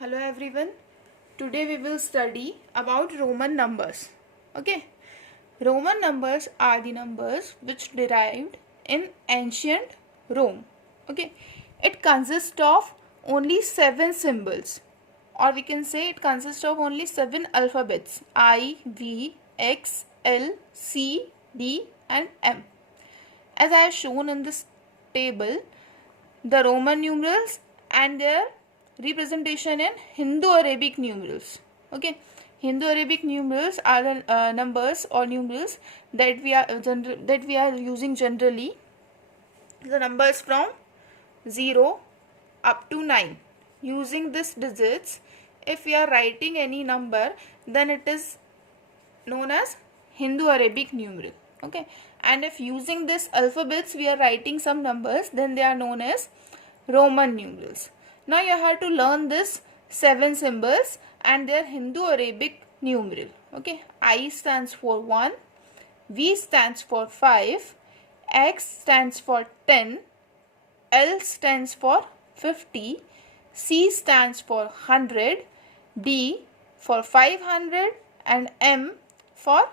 Hello everyone. Today we will study about Roman numbers. Okay. Roman numbers are the numbers which derived in ancient Rome. Okay. It consists of only 7 symbols, or we can say it consists of only 7 alphabets: I, V, X, L, C, D and M. As I have shown in this table, the Roman numerals and their representation in Hindu-Arabic numerals. Okay, Hindu-Arabic numerals are the numbers or numerals that we are using generally. The numbers from 0 up to 9. Using these digits, if we are writing any number, then it is known as Hindu-Arabic numeral. Okay, and if using this alphabets we are writing some numbers, then they are known as Roman numerals. Now you have to learn this 7 symbols and their Hindu-Arabic numeral. Okay, I stands for 1, V stands for 5, X stands for 10, L stands for 50, C stands for 100, D for 500 and M for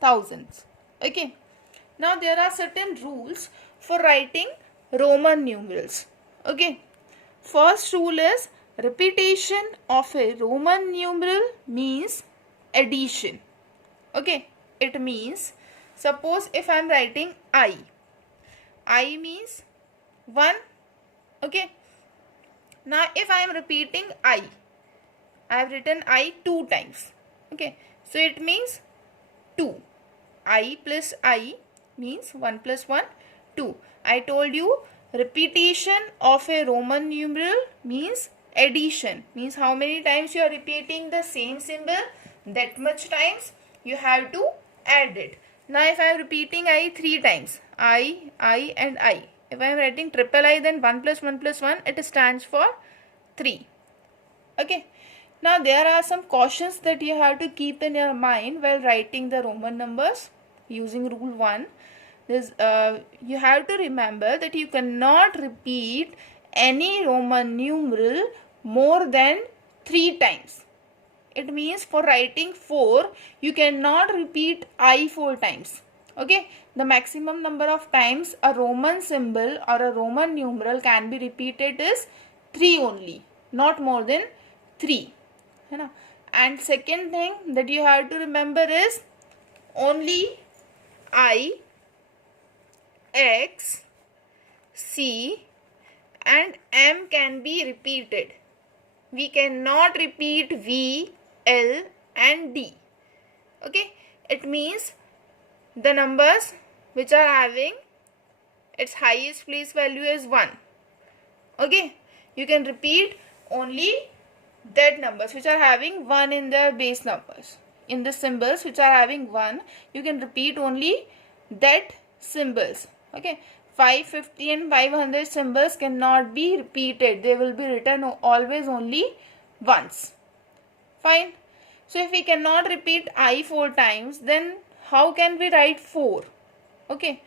thousands. Okay, now there are certain rules for writing Roman numerals. Okay, first rule is repetition of a Roman numeral means addition. Okay, it means, suppose if I am writing I means 1. Okay, now if I am repeating I have written I 2 times. Okay, so it means 2. I plus I means 1 plus 1, 2. I told you repetition of a Roman numeral means addition. Means how many times you are repeating the same symbol, that much times you have to add it. Now if I am repeating I 3 times, I and I. If I am writing triple I, then 1 plus 1 plus 1, it stands for 3. Okay. Now there are some cautions that you have to keep in your mind while writing the Roman numbers using rule 1. You have to remember that you cannot repeat any Roman numeral more than 3 times. It means for writing 4, you cannot repeat I 4 times. Okay, the maximum number of times a Roman symbol or a Roman numeral can be repeated is 3 only, not more than 3. And second thing that you have to remember is only I, X, C and M can be repeated. We cannot repeat V, L and D. Okay, it means the numbers which are having its highest place value is 1. Okay, you can repeat only that numbers which are having 1 in their base numbers. In the symbols which are having 1, you can repeat only that symbols. Okay, 550 and 500 symbols cannot be repeated. They will be written always only once. Fine. So if we cannot repeat I 4 times, then how can we write 4? Okay.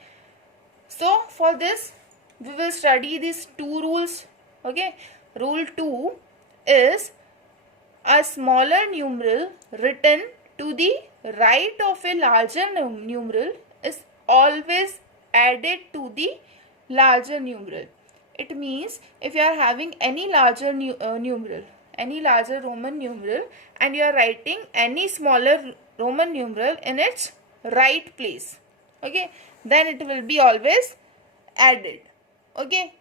So for this we will study these 2 rules. Okay. Rule 2 is a smaller numeral written to the right of a larger numeral is always added to the larger numeral. It means if you are having any larger numeral, any larger Roman numeral, and you are writing any smaller Roman numeral in its right place, okay, then it will be always added. Okay,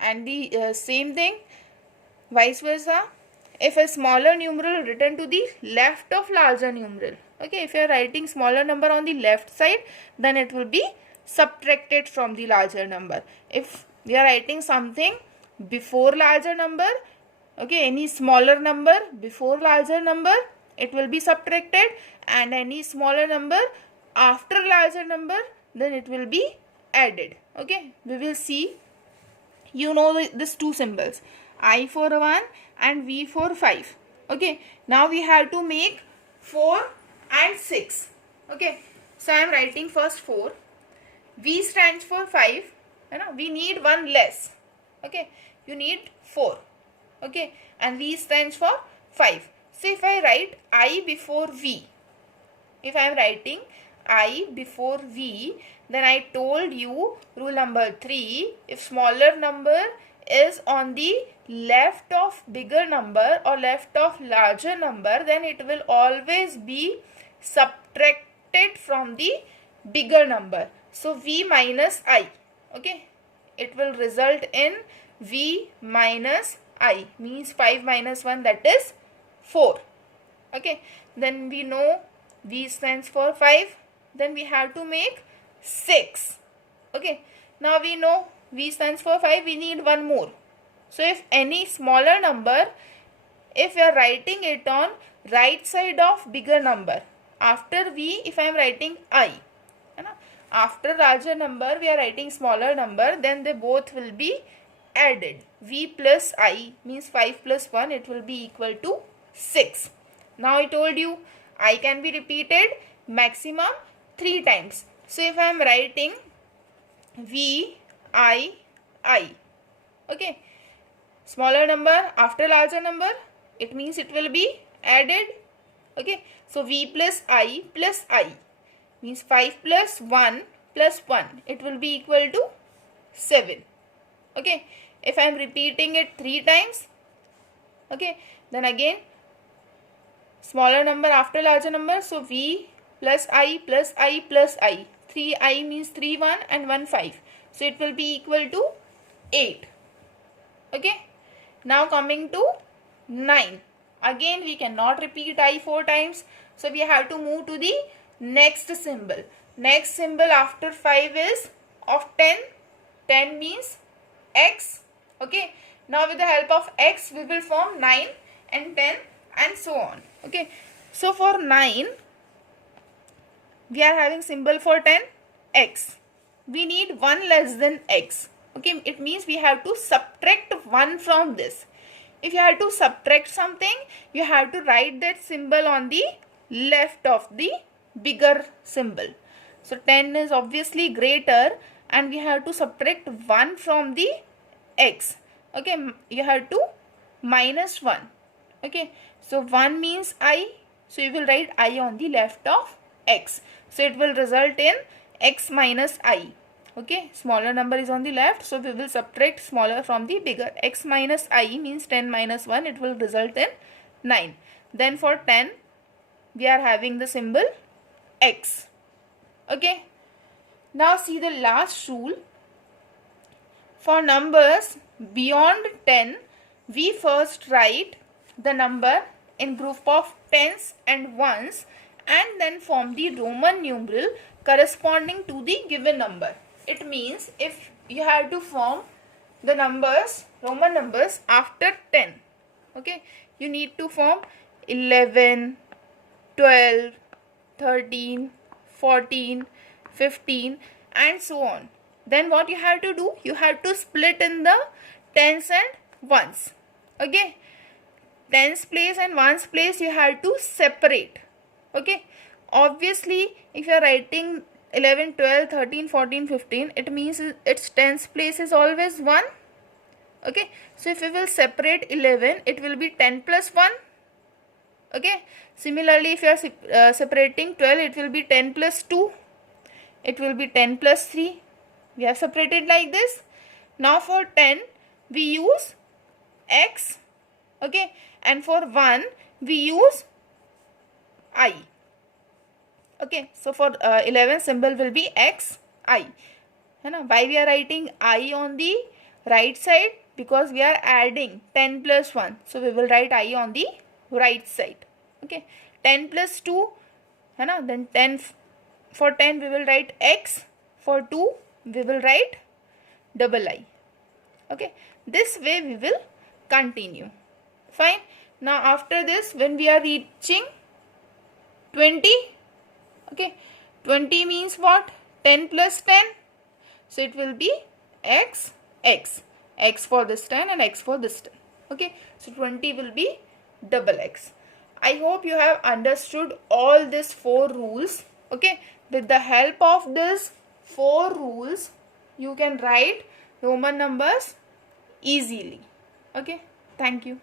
and the same thing vice versa. If a smaller numeral written to the left of larger numeral, okay, if you are writing smaller number on the left side, then it will be subtracted from the larger number. If we are writing something before larger number, okay, any smaller number before larger number, it will be subtracted, and any smaller number after larger number, then it will be added. Okay, we will see. You know these 2 symbols, I for 1 and V for 5. Okay, now we have to make 4 and 6. Okay, so I am writing first 4. V stands for 5. We need 1 less. Okay, you need 4. Okay, and V stands for 5. So if I write I before V, if I am writing I before V, then I told you rule number 3, if smaller number is on the left of bigger number or left of larger number, then it will always be subtracted from the bigger number. So V minus I, okay, it will result in V minus I, means 5 minus 1, that is 4. Okay, then we know V stands for 5, then we have to make 6. Okay, now we know V stands for 5, we need one more. So if any smaller number, if we are writing it on right side of bigger number, after V if I am writing I, after larger number we are writing smaller number, then they both will be added. V plus I means 5 plus 1, it will be equal to 6. Now I told you I can be repeated maximum 3 times. So if I am writing V I, okay, smaller number after larger number, it means it will be added. Okay, so V plus I means 5 plus 1 plus 1, it will be equal to 7. Okay, if I am repeating it 3 times, okay, then again smaller number after larger number, so V plus I plus I plus I, 3I means 3 1 and 1 5, so it will be equal to 8. Okay, now coming to 9, again we cannot repeat I 4 times, so we have to move to the next symbol. Next symbol after 5 is of 10. 10 means X. Okay, now with the help of X we will form 9 and 10 and so on. Okay, so for 9 we are having symbol for 10 X. We need 1 less than X. Okay, it means we have to subtract 1 from this. If you have to subtract something, you have to write that symbol on the left of the bigger symbol. So 10 is obviously greater and we have to subtract 1 from the X. Okay, you have to minus 1. Okay, so 1 means I, so you will write I on the left of X. So it will result in X minus I. Okay, smaller number is on the left, so we will subtract smaller from the bigger. X minus I means 10 minus 1, it will result in 9. Then for 10 we are having the symbol X. Okay, now see the last rule. For numbers beyond 10, we first write the number in group of tens and ones and then form the Roman numeral corresponding to the given number. It means if you have to form the numbers, Roman numbers after 10, okay, you need to form 11, 12, 13, 14, 15 and so on. Then what you have to do? You have to split in the tens and ones. Okay, tens place and ones place you have to separate. Okay, obviously if you are writing 11, 12, 13, 14, 15, it means its tens place is always 1. Okay, so if we will separate 11, it will be 10 plus 1. Okay, similarly if you are separating 12, it will be 10 plus 2. It will be 10 plus 3. We have separated like this. Now for 10 we use X. Okay, and for 1 we use I. Okay, so for 11 symbol will be X, I. Why we are writing I on the right side? Because we are adding 10 plus 1. So we will write I on the right side. Okay, 10 plus 2. Then 10, for 10 we will write X. For 2 we will write double I. Okay, this way we will continue. Fine. Now after this, when we are reaching 20, okay, 20 means what? 10 plus 10. So it will be X, X. X for this 10 and X for this 10. Okay, so 20 will be double X. I hope you have understood all these 4 rules. Okay, with the help of these 4 rules, you can write Roman numbers easily. Okay. Thank you.